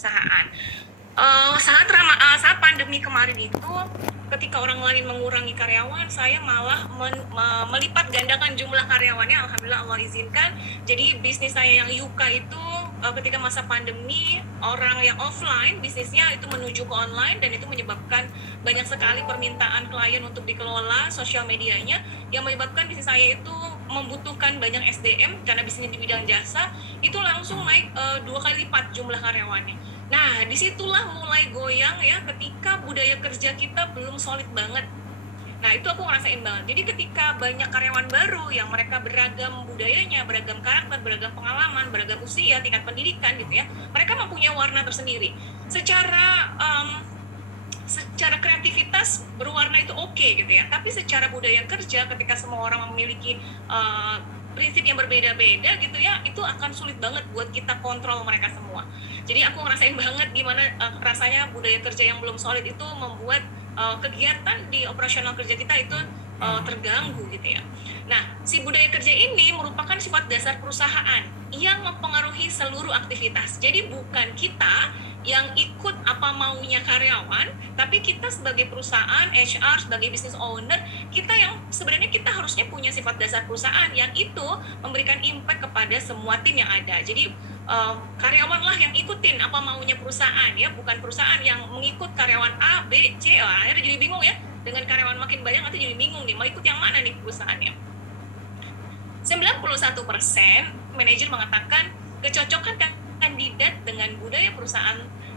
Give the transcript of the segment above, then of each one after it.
perusahaan. Saat pandemi kemarin itu, ketika orang lain mengurangi karyawan, saya malah melipat gandakan jumlah karyawannya. Alhamdulillah Allah izinkan. Jadi bisnis saya yang Yuka itu ketika masa pandemi, orang yang offline bisnisnya itu menuju ke online, dan itu menyebabkan banyak sekali permintaan klien untuk dikelola sosial medianya, yang menyebabkan bisnis saya itu membutuhkan banyak SDM karena bisnisnya di bidang jasa, itu langsung naik 2 kali lipat jumlah karyawannya. Nah, disitulah mulai goyang ya, ketika budaya kerja kita belum solid banget. Nah, itu aku ngerasain banget. Jadi ketika banyak karyawan baru yang mereka beragam budayanya, beragam karakter, beragam pengalaman, beragam usia, tingkat pendidikan gitu ya, mereka mempunyai warna tersendiri. Secara kreativitas berwarna itu oke gitu ya, tapi secara budaya kerja ketika semua orang memiliki prinsip yang berbeda-beda gitu ya, itu akan sulit banget buat kita kontrol mereka semua. Jadi aku ngerasain banget gimana rasanya budaya kerja yang belum solid itu membuat kegiatan di operasional kerja kita itu terganggu gitu ya. Nah, si budaya kerja ini merupakan sifat dasar perusahaan yang mempengaruhi seluruh aktivitas. Jadi bukan kita yang ikut apa maunya karyawan, tapi kita sebagai perusahaan, HR, sebagai business owner, kita yang sebenarnya kita harusnya punya sifat dasar perusahaan yang itu memberikan impact kepada semua tim yang ada. Jadi karyawanlah yang ikutin apa maunya perusahaan ya, bukan perusahaan yang mengikut karyawan A, B, C. Akhirnya jadi bingung ya, dengan karyawan makin banyak nanti jadi bingung nih, mau ikut yang mana nih perusahaannya. 91% manajer mengatakan kecocokan kandidat dengan budaya perusahaan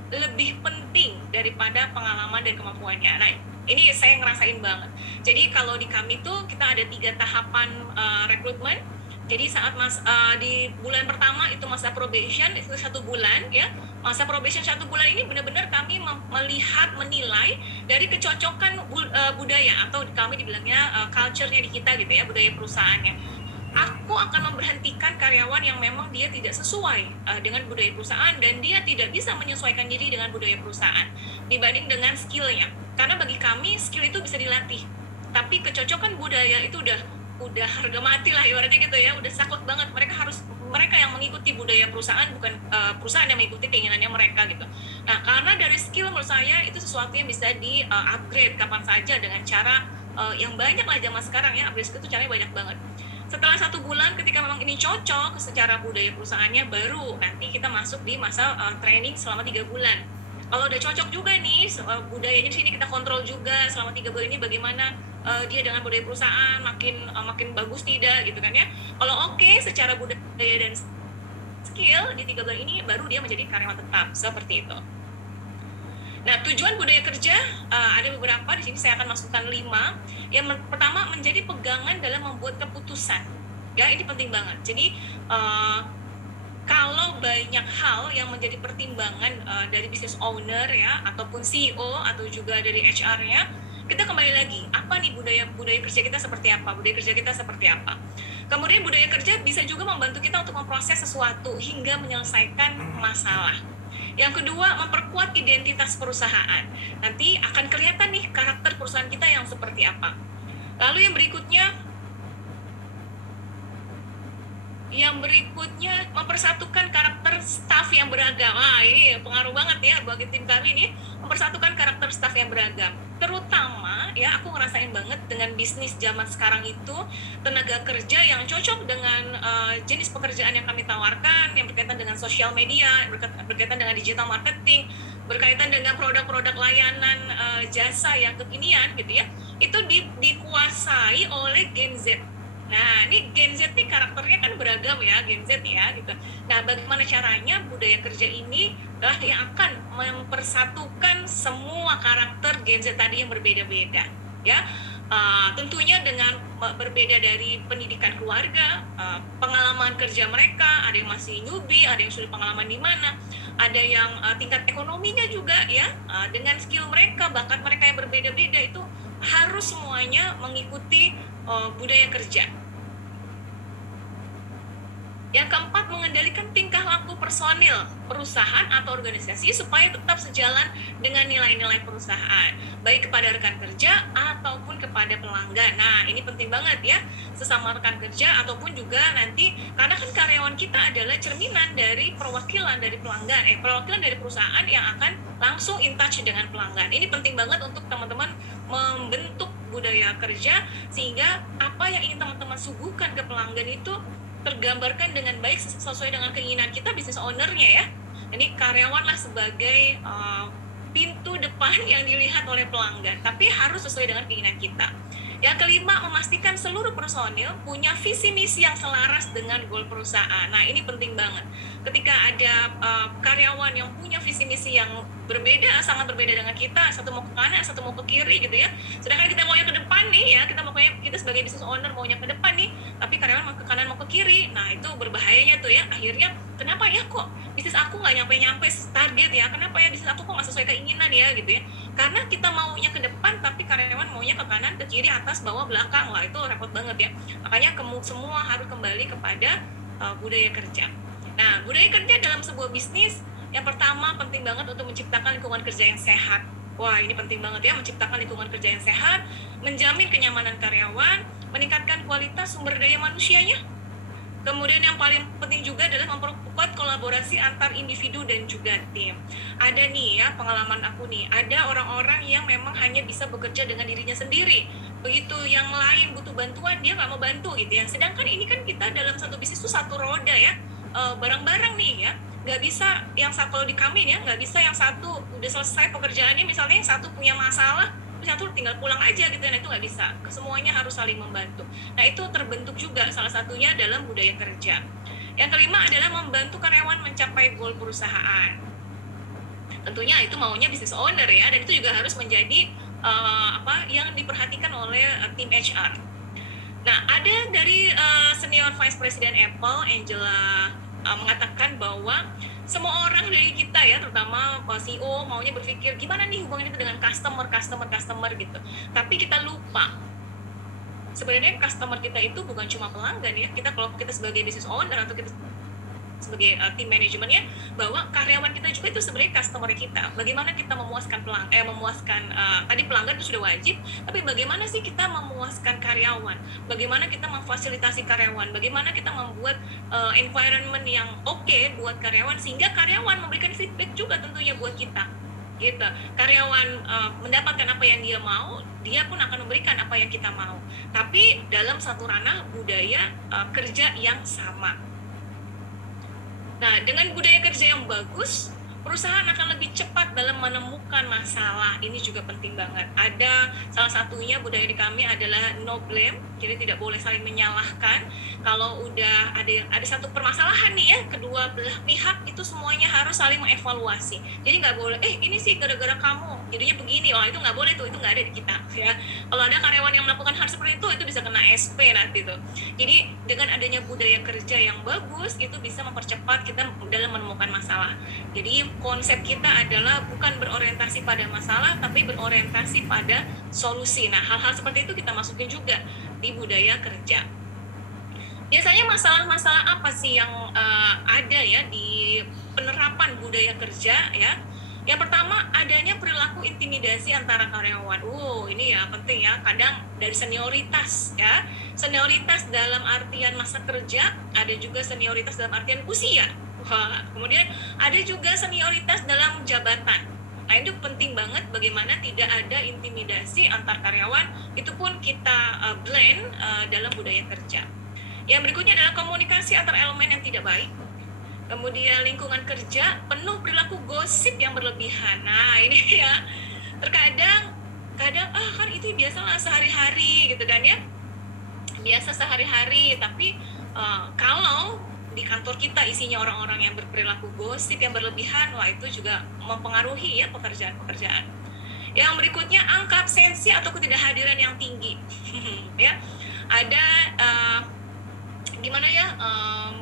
lebih penting daripada pengalaman dan kemampuannya. Nah, ini saya ngerasain banget. Jadi kalau di kami tuh kita ada 3 tahapan rekrutmen. Jadi saat di bulan pertama itu masa probation, itu 1 bulan ya. Masa probation 1 bulan ini benar-benar kami melihat, menilai dari kecocokan budaya, atau kami dibilangnya culture-nya di kita gitu ya, budaya perusahaannya. Aku akan memberhentikan karyawan yang memang dia tidak sesuai dengan budaya perusahaan, dan dia tidak bisa menyesuaikan diri dengan budaya perusahaan dibanding dengan skillnya. Karena bagi kami skill itu bisa dilatih, tapi kecocokan budaya itu udah harga mati lah ibaratnya gitu ya, udah saklek banget. Mereka yang mengikuti budaya perusahaan, bukan perusahaan yang mengikuti keinginannya mereka gitu. Nah, karena dari skill menurut saya itu sesuatu yang bisa di upgrade kapan saja dengan cara yang banyak lah zaman sekarang ya, upgrade skill itu caranya banyak banget. Setelah 1 bulan, ketika memang ini cocok secara budaya perusahaannya, baru nanti kita masuk di masa training selama 3 bulan. Kalau udah cocok juga nih budayanya di sini, kita kontrol juga selama 3 bulan ini bagaimana dia dengan budaya perusahaan, makin bagus tidak gitu kan ya. Kalau oke secara budaya dan skill di 3 bulan ini, baru dia menjadi karyawan tetap seperti itu. Nah, tujuan budaya kerja ada beberapa, di sini saya akan masukkan 5. Yang pertama, menjadi pegangan dalam membuat keputusan. Ya, ini penting banget. Jadi kalau banyak hal yang menjadi pertimbangan dari business owner ya, ataupun CEO, atau juga dari HR-nya, kita kembali lagi, apa nih budaya kerja kita seperti apa? Budaya kerja kita seperti apa? Kemudian budaya kerja bisa juga membantu kita untuk memproses sesuatu hingga menyelesaikan masalah. Yang kedua, memperkuat identitas perusahaan. Nanti akan kelihatan nih karakter perusahaan kita yang seperti apa. Lalu yang berikutnya mempersatukan karakter staf yang beragam. Ini pengaruh banget ya bagi tim kami nih, mempersatukan karakter staf yang beragam. Terutama ya, aku ngerasain banget dengan bisnis zaman sekarang itu, tenaga kerja yang cocok dengan jenis pekerjaan yang kami tawarkan, yang berkaitan dengan sosial media, berkaitan dengan digital marketing, berkaitan dengan produk-produk layanan jasa yang kekinian gitu ya, itu dikuasai oleh Gen Z. Nah, ini Gen Z nih karakternya kan beragam ya, Gen Z ya gitu. Nah, bagaimana caranya budaya kerja ini adalah yang akan mempersatukan semua karakter Gen Z tadi yang berbeda-beda ya. Tentunya dengan berbeda dari pendidikan keluarga, pengalaman kerja mereka, ada yang masih newbie, ada yang sudah pengalaman di mana, ada yang tingkat ekonominya juga ya, dengan skill mereka, bakat mereka yang berbeda-beda, itu harus semuanya mengikuti budaya kerja. Yang keempat, mengendalikan tingkah laku personil perusahaan atau organisasi supaya tetap sejalan dengan nilai-nilai perusahaan, baik kepada rekan kerja ataupun kepada pelanggan. Nah, ini penting banget ya, sesama rekan kerja ataupun juga nanti, karena kan karyawan kita adalah cerminan dari perwakilan dari pelanggan, perwakilan dari perusahaan yang akan langsung in touch dengan pelanggan. Ini penting banget untuk teman-teman membentuk budaya kerja sehingga apa yang ingin teman-teman suguhkan ke pelanggan itu tergambarkan dengan baik sesuai dengan keinginan kita bisnis ownernya ya. Ini karyawanlah sebagai pintu depan yang dilihat oleh pelanggan, tapi harus sesuai dengan keinginan kita. Yang kelima, memastikan seluruh personil punya visi misi yang selaras dengan goal perusahaan. Nah, ini penting banget. Ketika ada karyawan yang punya visi misi yang berbeda, sangat berbeda dengan kita, satu mau ke kanan, satu mau ke kiri gitu ya. Sedangkan kita maunya ke depan nih ya, kita sebagai business owner maunya ke depan nih, tapi karyawan mau ke kanan mau ke kiri. Nah, itu berbahayanya tuh ya. Akhirnya kenapa ya kok bisnis aku nggak nyampe target ya? Kenapa ya bisnis aku kok nggak sesuai keinginan ya gitu ya? Karena kita maunya ke depan, tapi karyawan maunya ke kanan, ke kiri, atas, bawah, belakang. Lah itu repot banget ya. Makanya semua harus kembali kepada budaya kerja. Nah, budaya kerja dalam sebuah bisnis, yang pertama penting banget untuk menciptakan lingkungan kerja yang sehat. Wah, ini penting banget ya, menciptakan lingkungan kerja yang sehat, menjamin kenyamanan karyawan, meningkatkan kualitas sumber daya manusianya. Kemudian yang paling penting juga adalah memperkuat kolaborasi antar individu dan juga tim. Ada nih ya, pengalaman aku nih, ada orang-orang yang memang hanya bisa bekerja dengan dirinya sendiri. Begitu yang lain butuh bantuan, dia nggak mau bantu gitu ya. Sedangkan ini kan kita dalam satu bisnis itu satu roda ya, bareng-bareng nih ya. Nggak bisa yang satu, kalau di kami ya, nggak bisa yang satu udah selesai pekerjaannya, misalnya yang satu punya masalah, satu tinggal pulang aja gitu, nah itu nggak bisa. Kesemuanya harus saling membantu. Nah itu terbentuk juga salah satunya dalam budaya kerja. Yang kelima adalah membantu karyawan mencapai goal perusahaan. Tentunya itu maunya business owner ya, dan itu juga harus menjadi yang diperhatikan oleh tim HR. Nah ada dari senior vice president Apple, Angela, mengatakan bahwa semua orang dari kita ya, terutama CEO maunya berpikir gimana nih hubungan itu dengan customer gitu. Tapi kita lupa sebenarnya customer kita itu bukan cuma pelanggan ya. Kalau kita sebagai business owner atau kita sebagai tim manajemennya, bahwa karyawan kita juga itu sebenarnya customer kita. Bagaimana kita memuaskan tadi pelanggan itu sudah wajib, tapi bagaimana sih kita memuaskan karyawan? Bagaimana kita memfasilitasi karyawan? Bagaimana kita membuat environment yang oke buat karyawan sehingga karyawan memberikan feedback juga tentunya buat kita. Gitu. Karyawan mendapatkan apa yang dia mau, dia pun akan memberikan apa yang kita mau. Tapi dalam satu ranah budaya kerja yang sama. Nah, dengan budaya kerja yang bagus, perusahaan akan lebih cepat dalam menemukan masalah. Ini juga penting banget. Ada salah satunya budaya di kami adalah no blame, jadi tidak boleh saling menyalahkan. Kalau udah ada satu permasalahan nih ya, kedua belah pihak itu semuanya harus saling mengevaluasi. Jadi nggak boleh, ini sih gara-gara kamu, jadinya begini. Oh, itu nggak boleh tuh, itu nggak ada di kita. Ya, kalau ada karyawan yang melakukan hal seperti itu bisa kena SP nanti tuh. Jadi dengan adanya budaya kerja yang bagus, itu bisa mempercepat kita dalam menemukan masalah. Jadi konsep kita adalah bukan berorientasi pada masalah, tapi berorientasi pada solusi. Nah, hal-hal seperti itu kita masukin juga di budaya kerja. Biasanya masalah-masalah apa sih yang ada ya di penerapan budaya kerja ya? Yang pertama, adanya perilaku intimidasi antara karyawan. Ini ya penting ya. Kadang dari senioritas ya. Senioritas dalam artian masa kerja, ada juga senioritas dalam artian usia. Kemudian ada juga senioritas dalam jabatan. Nah, itu penting banget bagaimana tidak ada intimidasi antar karyawan. Itu pun kita blend dalam budaya kerja. Yang berikutnya adalah komunikasi antar elemen yang tidak baik. Kemudian lingkungan kerja penuh perilaku gosip yang berlebihan. Nah, ini ya terkadang kan itu biasalah sehari-hari gitu kan ya. Biasa sehari-hari, tapi kalau di kantor kita isinya orang-orang yang berperilaku gosip yang berlebihan, wah itu juga mempengaruhi ya pekerjaan-pekerjaan. Yang berikutnya angka absensi atau ketidakhadiran yang tinggi. Ya. Ada gimana ya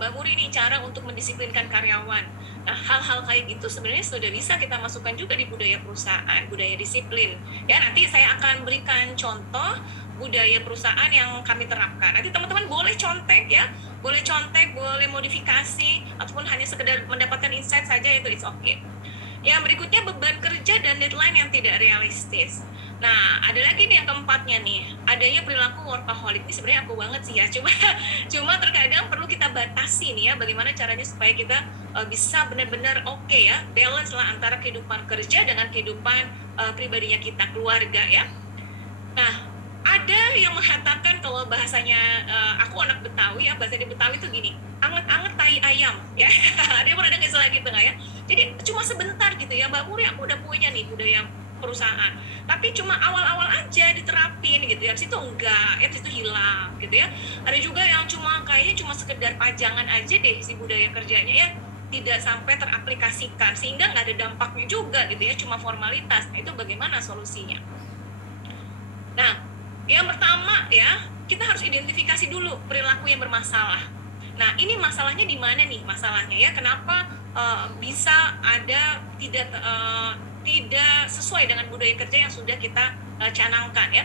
Mbak Muri nih cara untuk mendisiplinkan karyawan. Nah, hal-hal kayak gitu sebenarnya sudah bisa kita masukkan juga di budaya perusahaan, budaya disiplin. Ya, nanti saya akan berikan contoh budaya perusahaan yang kami terapkan. Nanti teman-teman boleh contek ya, boleh contek, boleh modifikasi, ataupun hanya sekedar mendapatkan insight saja, itu it's okay. Yang berikutnya, beban kerja dan deadline yang tidak realistis. Nah, ada lagi nih yang keempatnya nih, adanya perilaku workaholic. Ini sebenarnya aku banget sih ya, cuma terkadang perlu kita batasi nih ya, bagaimana caranya supaya kita bisa benar-benar oke ya, balance lah antara kehidupan kerja dengan kehidupan pribadinya kita, keluarga ya. Nah, ada yang mengatakan kalau bahasanya aku anak Betawi ya, bahasa di Betawi itu gini, anget-anget tai ayam ya. Ada yang pernah dengar istilah gitu nggak ya? Jadi cuma sebentar gitu ya, Mbak Muri, aku udah punya nih budaya perusahaan, tapi cuma awal-awal aja diterapin gitu ya, habis itu enggak, habis itu hilang gitu ya. Ada juga yang cuma kayaknya cuma sekedar pajangan aja deh si budaya kerjanya ya, tidak sampai teraplikasikan sehingga nggak ada dampaknya juga gitu ya, cuma formalitas. Nah, itu bagaimana solusinya? Nah, yang pertama ya, kita harus identifikasi dulu perilaku yang bermasalah. Nah, ini masalahnya di mana nih masalahnya ya? Kenapa bisa ada tidak sesuai dengan budaya kerja yang sudah kita canangkan ya?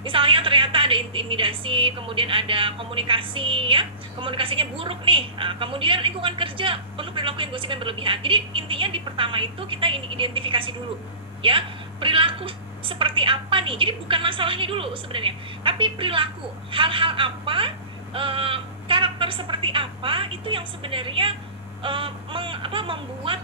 Misalnya ternyata ada intimidasi, kemudian ada komunikasi ya, komunikasinya buruk nih. Nah, kemudian lingkungan kerja penuh perilaku yang gosip dan berlebihan. Jadi intinya di pertama itu kita identifikasi dulu ya, perilaku seperti apa nih. Jadi bukan masalahnya dulu sebenarnya, tapi perilaku, hal-hal apa, karakter seperti apa itu yang sebenarnya membuat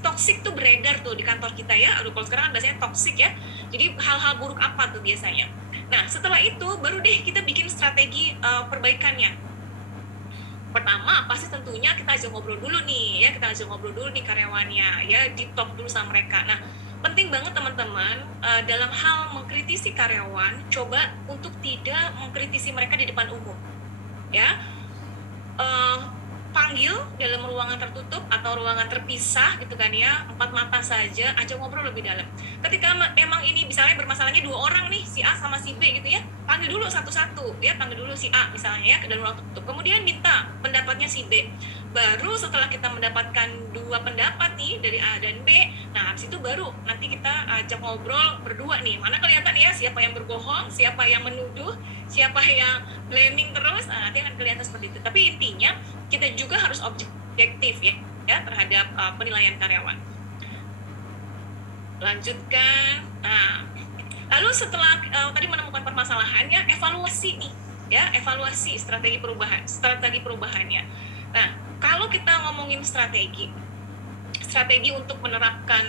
toksik tuh beredar tuh di kantor kita ya. Aduh, kalau sekarang kan biasanya toksik ya. Jadi hal-hal buruk apa tuh biasanya. Nah, setelah itu baru deh kita bikin strategi perbaikannya. Pertama pasti tentunya kita ajak ngobrol dulu nih ya, kita ajak ngobrol dulu nih karyawannya ya, deep talk dulu sama mereka. Nah, penting banget teman-teman dalam hal mengkritisi karyawan, coba untuk tidak mengkritisi mereka di depan umum ya. Panggil dalam ruangan tertutup atau ruangan terpisah gitu kan ya, 4 mata saja, ajak ngobrol lebih dalam. Ketika emang ini misalnya bermasalahnya 2 orang nih, si A sama si B gitu ya, panggil dulu satu-satu ya, panggil dulu si A misalnya ya ke dalam ruang tertutup, kemudian minta pendapatnya si B. Baru setelah kita mendapatkan 2 pendapat nih dari A dan B, nah habis itu baru nanti kita ajak ngobrol berdua nih, mana kelihatan ya siapa yang berbohong, siapa yang menuduh, siapa yang blaming terus. Nah, nanti akan kelihatan seperti itu. Tapi intinya kita juga harus objektif ya terhadap penilaian karyawan. Lanjutkan. Nah, lalu setelah tadi menemukan permasalahannya, evaluasi nih ya, evaluasi strategi perubahannya. Nah, kalau kita ngomongin strategi untuk menerapkan,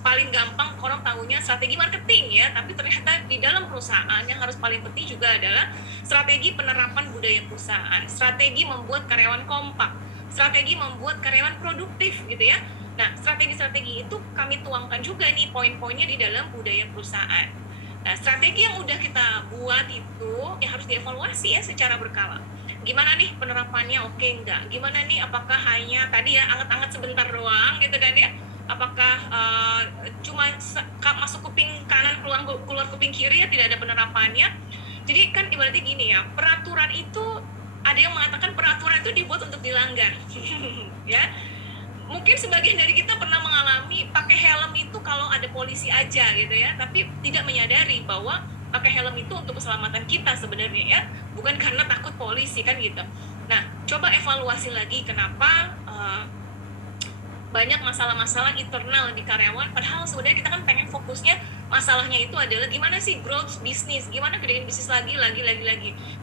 paling gampang orang tahunya strategi marketing ya, tapi ternyata di dalam perusahaan yang harus paling penting juga adalah strategi penerapan budaya perusahaan, strategi membuat karyawan kompak, strategi membuat karyawan produktif gitu ya. Nah, strategi-strategi itu kami tuangkan juga nih poin-poinnya di dalam budaya perusahaan. Nah, strategi yang udah kita buat itu ya harus dievaluasi ya secara berkala. Gimana nih penerapannya, oke enggak? Gimana nih, apakah hanya tadi ya anget-anget sebentar doang gitu kan ya? Apakah cuma masuk kuping kanan keluar kuping kiri ya, tidak ada penerapannya? Jadi kan ibaratnya gini ya, peraturan itu ada yang mengatakan peraturan itu dibuat untuk dilanggar ya. Mungkin sebagian dari kita pernah mengalami pakai helm itu kalau ada polisi aja gitu ya, tapi tidak menyadari bahwa pakai helm itu untuk keselamatan kita sebenarnya ya, bukan karena takut polisi kan gitu. Nah, coba evaluasi lagi kenapa banyak masalah-masalah internal di karyawan, padahal sebenarnya kita kan pengen fokusnya masalahnya itu adalah gimana sih growth bisnis, gimana gedein bisnis lagi.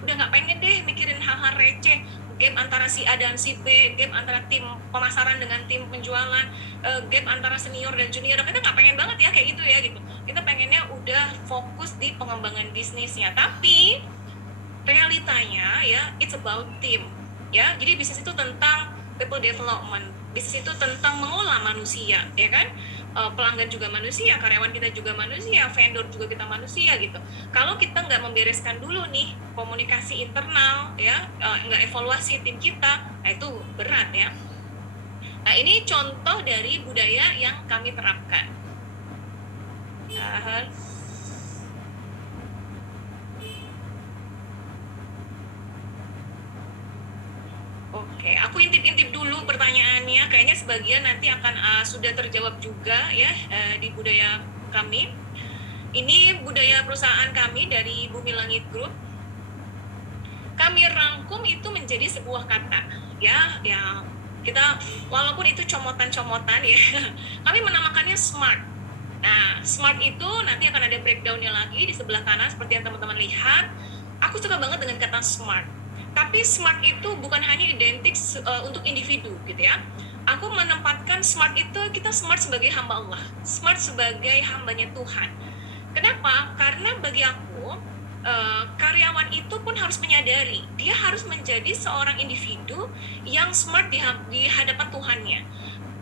Udah nggak pengen deh mikirin hal-hal receh, gap antara si A dan si B, gap antara tim pemasaran dengan tim penjualan, gap antara senior dan junior. Kita nggak pengen banget ya kayak gitu ya gitu. Kita pengennya udah fokus di pengembangan bisnisnya. Tapi realitanya ya, it's about team ya. Jadi bisnis itu tentang people development, bisnis itu tentang mengolah manusia ya kan. Pelanggan juga manusia, karyawan kita juga manusia, vendor juga kita manusia gitu. Kalau kita nggak membereskan dulu nih komunikasi internal ya, nggak evaluasi tim kita, nah itu berat ya. Nah, ini contoh dari budaya yang kami terapkan. Oke, aku intip-intip dulu pertanyaannya. Kayaknya sebagian nanti akan sudah terjawab juga ya di budaya kami. Ini budaya perusahaan kami dari Bumi Langit Group. kami rangkum itu menjadi sebuah kata, ya, yang kita walaupun itu comotan-comotan ya, kami menamakannya SMART. Nah, SMART itu nanti akan ada breakdown-nya lagi di sebelah kanan seperti yang teman-teman lihat. Aku suka banget dengan kata SMART. Tapi SMART itu bukan hanya identik untuk individu gitu ya. Aku menempatkan SMART itu, kita SMART sebagai hamba Allah, SMART sebagai hambanya Tuhan. Kenapa? Karena bagi aku karyawan itu pun harus menyadari dia harus menjadi seorang individu yang smart di hadapan Tuhannya.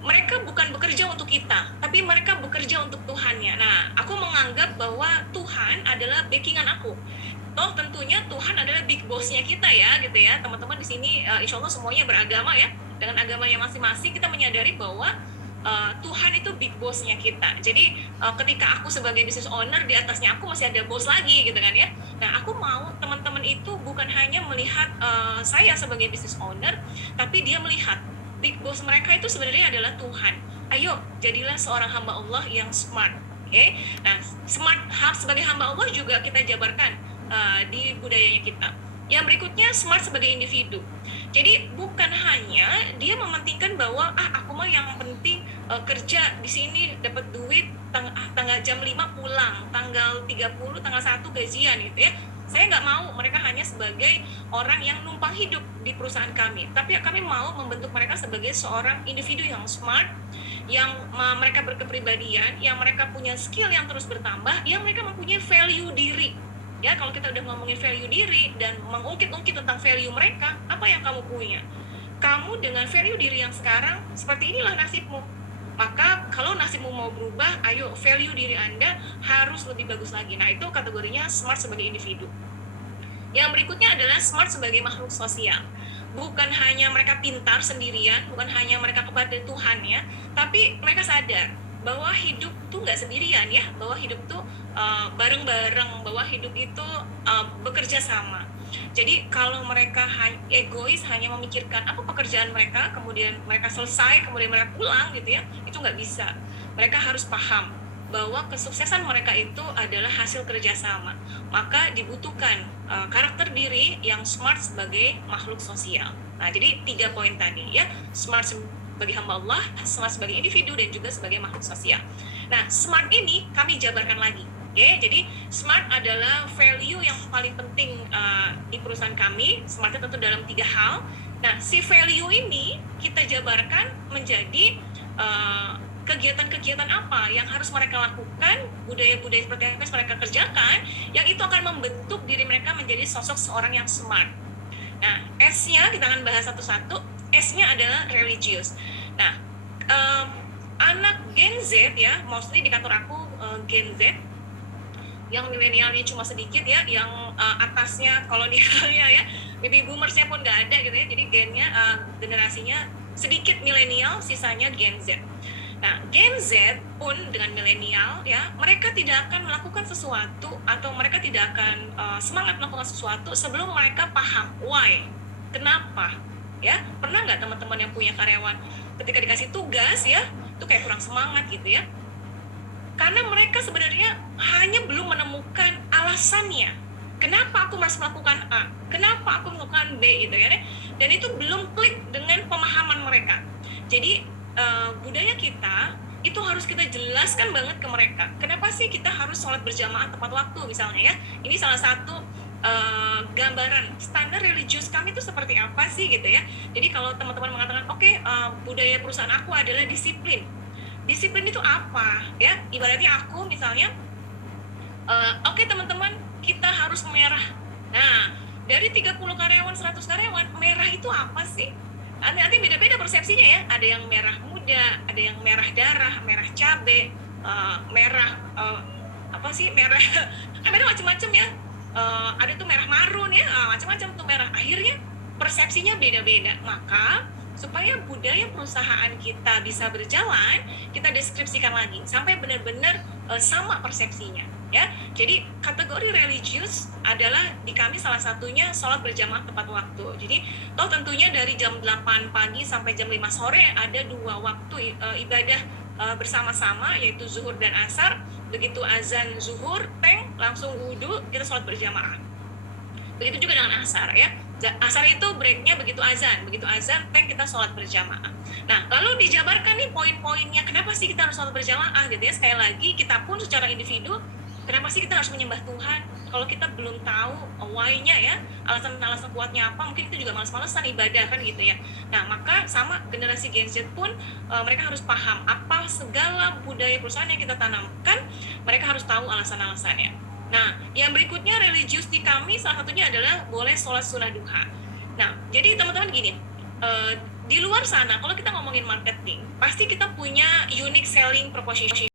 Mereka bukan bekerja untuk kita, tapi mereka bekerja untuk Tuhannya. Nah, aku menganggap bahwa Tuhan adalah backingan aku. Toh tentunya Tuhan adalah big boss-nya kita ya, gitu ya. Teman-teman di sini insya Allah semuanya beragama ya. Dengan agamanya masing-masing kita menyadari bahwa Tuhan itu big boss-nya kita. Jadi ketika aku sebagai business owner, di atasnya aku masih ada bos lagi gitu kan ya. Nah, aku mau teman-teman itu bukan hanya melihat saya sebagai business owner, tapi dia melihat big boss mereka itu sebenarnya adalah Tuhan. Ayo, jadilah seorang hamba Allah yang smart. Oke? Nah, smart sebagai hamba Allah juga kita jabarkan di budayanya kita. Yang berikutnya, smart sebagai individu. Jadi bukan hanya dia mementingkan bahwa aku mah yang penting kerja di sini dapat duit tanggal jam 5 pulang, tanggal 30, tanggal 1 gajian gitu ya. Saya nggak mau mereka hanya sebagai orang yang numpang hidup di perusahaan kami, tapi kami mau membentuk mereka sebagai seorang individu yang smart, yang mereka berkepribadian, yang mereka punya skill yang terus bertambah, yang mereka mempunyai value diri. Ya, kalau kita udah ngomongin value diri dan mengungkit-ungkit tentang value mereka, apa yang kamu punya? Kamu dengan value diri yang sekarang, seperti inilah nasibmu. Maka kalau nasibmu mau berubah, ayo value diri Anda harus lebih bagus lagi. Nah, itu kategorinya smart sebagai individu. Yang berikutnya adalah smart sebagai makhluk sosial. Bukan hanya mereka pintar sendirian, bukan hanya mereka kepada Tuhan ya, tapi mereka sadar bahwa hidup tuh nggak sendirian ya, bahwa hidup tuh bareng-bareng, bahwa hidup itu bekerja sama. Jadi kalau mereka egois hanya memikirkan apa pekerjaan mereka, kemudian mereka selesai, kemudian mereka pulang gitu ya, itu nggak bisa. Mereka harus paham bahwa kesuksesan mereka itu adalah hasil kerjasama. Maka dibutuhkan karakter diri yang smart sebagai makhluk sosial. Nah, jadi 3 poin tadi ya, smart sebagai hamba Allah, smart sebagai individu, dan juga sebagai makhluk sosial. Nah, smart ini kami jabarkan lagi. Oke, jadi smart adalah value yang paling penting di perusahaan kami. Smartnya tentu dalam 3 hal. Nah, si value ini kita jabarkan menjadi kegiatan-kegiatan apa yang harus mereka lakukan, budaya-budaya seperti apa yang mereka kerjakan, yang itu akan membentuk diri mereka menjadi sosok seorang yang smart. Nah, S-nya kita akan bahas satu-satu. S-nya adalah religious. Nah, anak Gen Z ya, mostly di kantor aku Gen Z, yang milenialnya cuma sedikit ya, yang atasnya kalau dia ya baby boomersnya pun nggak ada gitu ya, jadi gennya generasinya sedikit milenial, sisanya Gen Z. Nah, Gen Z pun dengan milenial ya, mereka tidak akan melakukan sesuatu atau mereka tidak akan semangat melakukan sesuatu sebelum mereka paham why, kenapa ya. Pernah nggak teman-teman yang punya karyawan ketika dikasih tugas ya, itu kayak kurang semangat gitu ya, karena mereka sebenarnya hanya belum menemukan alasannya. Kenapa aku harus melakukan A? Kenapa aku melakukan B gitu ya? Dan itu belum klik dengan pemahaman mereka. Jadi budaya kita itu harus kita jelaskan banget ke mereka. Kenapa sih kita harus sholat berjamaah tepat waktu misalnya ya? Ini salah satu gambaran standar religius kami itu seperti apa sih gitu ya. Jadi kalau teman-teman mengatakan oke, budaya perusahaan aku adalah disiplin. Disiplin itu apa ya? Ibaratnya aku misalnya oke, teman-teman, kita harus merah. Nah, dari 30 karyawan, 100 karyawan, merah itu apa sih? Nanti beda-beda persepsinya ya. Ada yang merah muda, ada yang merah darah, merah cabai, merah apa sih? Merah merah macam-macam ya. Ada tuh merah marun ya, macam-macam tuh merah. Akhirnya persepsinya beda-beda. Maka supaya budaya perusahaan kita bisa berjalan, kita deskripsikan lagi sampai benar-benar sama persepsinya ya. Jadi kategori religius adalah di kami salah satunya sholat berjamaah tepat waktu. Jadi toh tentunya dari jam 8 pagi sampai jam 5 sore ada 2 waktu ibadah bersama-sama, yaitu zuhur dan asar. Begitu azan zuhur, langsung wudhu, kita sholat berjamaah. Begitu juga dengan asar ya. Asar itu breaknya begitu azan kan kita sholat berjamaah. Nah, lalu dijabarkan nih poin-poinnya, kenapa sih kita harus sholat berjamaah gitu ya. Sekali lagi, kita pun secara individu, kenapa sih kita harus menyembah Tuhan? Kalau kita belum tahu why-nya ya, alasan-alasan kuatnya apa, mungkin itu juga males-malesan ibadah kan gitu ya. Nah, maka sama generasi Gen Z pun mereka harus paham apa segala budaya perusahaan yang kita tanamkan, mereka harus tahu alasan-alasannya. Nah, yang berikutnya religius di kami salah satunya adalah boleh sholat sunnah duha. Nah, jadi teman-teman gini, di luar sana kalau kita ngomongin marketing, pasti kita punya unique selling proposition